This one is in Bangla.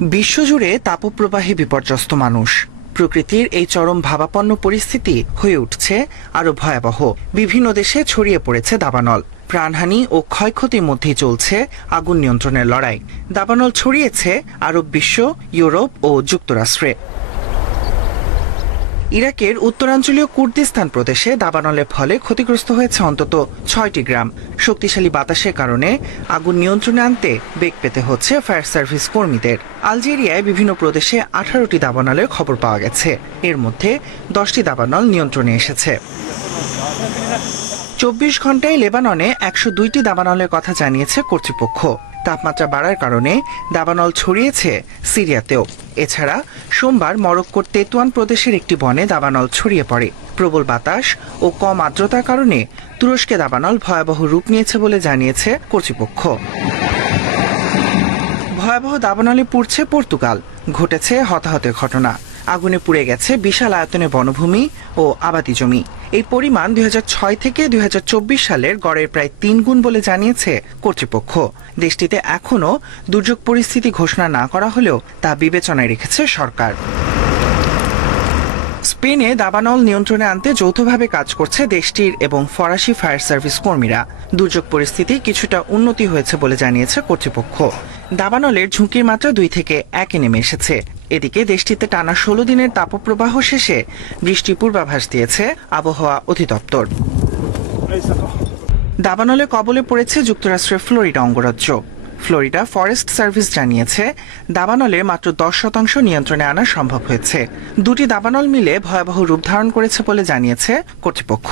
বিশ্বজুড়ে তাপপ্রবাহে বিপর্যস্ত মানুষ। প্রকৃতির এই চরম ভাবাপন্ন পরিস্থিতি হয়ে উঠছে আরো ভয়াবহ। বিভিন্ন দেশে ছড়িয়ে পড়েছে দাবানল। প্রাণহানি ও ক্ষয়ক্ষতির মধ্যেই চলছে আগুন নিয়ন্ত্রণের লড়াই। দাবানল ছড়িয়েছে আরব বিশ্ব, ইউরোপ ও যুক্তরাষ্ট্রে। ইরাকের উত্তরাঞ্চলীয় কুর্দিস্তান প্রদেশে দাবানলের ফলে ক্ষতিগ্রস্ত হয়েছে অন্তত ৬টি গ্রাম। শক্তিশালী বাতাসের কারণে আগুন নিয়ন্ত্রণে আনতে বেগ পেতে হচ্ছে ফায়ার সার্ভিস কর্মীদের। আলজেরিয়ায় বিভিন্ন প্রদেশে ১৮টি দাবানলের খবর পাওয়া গেছে। এর মধ্যে 10টি দাবানল নিয়ন্ত্রণে এসেছে। ২৪ ঘন্টায় লেবাননে ১০২টি দাবানলের কথা জানিয়েছে কর্তৃপক্ষ। তাপমাত্রা বাড়ার কারণে দাবানল ছড়িয়েছে সিরিয়াতেও। এছাড়া সোমবার মরক্কোর তেতুয়ান প্রদেশের একটি বনে দাবানল ছড়িয়ে পড়ে। প্রবল বাতাস ও কম আর্দ্রতার কারণে তুরস্কে দাবানল ভয়াবহ রূপ নিয়েছে বলে জানিয়েছে কর্তৃপক্ষ। ভয়াবহ দাবানলে পুড়ছে পর্তুগাল। ঘটেছে হতাহতের ঘটনা। আগুনে পুড়ে গেছে বিশাল আয়তনের বনভূমি ও আবাদি জমি। এই পরিমাণ ২০০৬ থেকে ২০২৪ সালের গড়ের প্রায় ৩ গুণ বলে জানিয়েছে কর্তৃপক্ষ। দেশটিতে এখনও দুর্যোগ পরিস্থিতি ঘোষণা না করা হলেও তা বিবেচনায় রেখেছে সরকার। স্পেনে দাবানল নিয়ন্ত্রণে আনতে যৌথভাবে কাজ করছে দেশটির এবং ফরাসি ফায়ার সার্ভিস কর্মীরা। দুর্যোগ পরিস্থিতি কিছুটা উন্নতি হয়েছে বলে জানিয়েছে কর্তৃপক্ষ। দাবানলের ঝুঁকির মাত্রা ২ থেকে ১-এ নেমে এসেছে। এদিকে দেশটিতে টানা ১৬ দিনের তাপপ্রবাহ শেষে বৃষ্টির পূর্বাভাস দিয়েছে আবহাওয়া অধিদপ্তর। দাবানলে কবলে পড়েছে যুক্তরাষ্ট্রের ফ্লোরিডা অঙ্গরাজ্য। ফ্লোরিডা ফরেস্ট সার্ভিস জানিয়েছে দাবানলের মাত্র ১০% নিয়ন্ত্রণে আনা সম্ভব হয়েছে। ২টি দাবানল মিলে ভয়াবহ রূপ ধারণ করেছে বলে জানিয়েছে কর্তৃপক্ষ।